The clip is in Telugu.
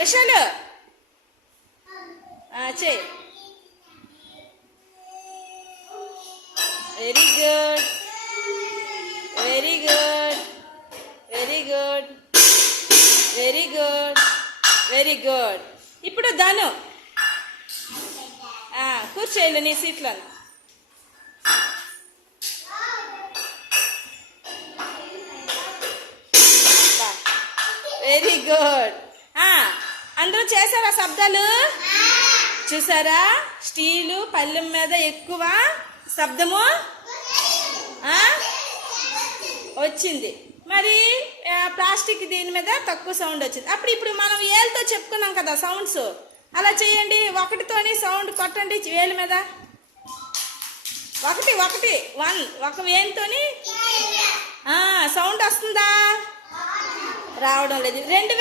విశాలు చెయ్యి. Very good, very good, very good, very good, very good. ఇప్పుడు ధను కూర్చోయలు నీ సీట్లో. Very good. అందరూ చేశారా శబ్దాలు? చూసారా, స్టీలు పళ్ళెం మీద ఎక్కువ శబ్దము వచ్చింది, మరి ప్లాస్టిక్ దీని మీద తక్కువ సౌండ్ వచ్చింది. ఇప్పుడు మనం ఏళ్ళతో చెప్పుకున్నాం కదా సౌండ్స్, అలా చేయండి. ఒకటితోని సౌండ్ కొట్టండి వేలు మీద. ఒకటి ఒకటి వన్, ఒక వేలుతోని సౌండ్ వస్తుందా? రావడం లేదు. 2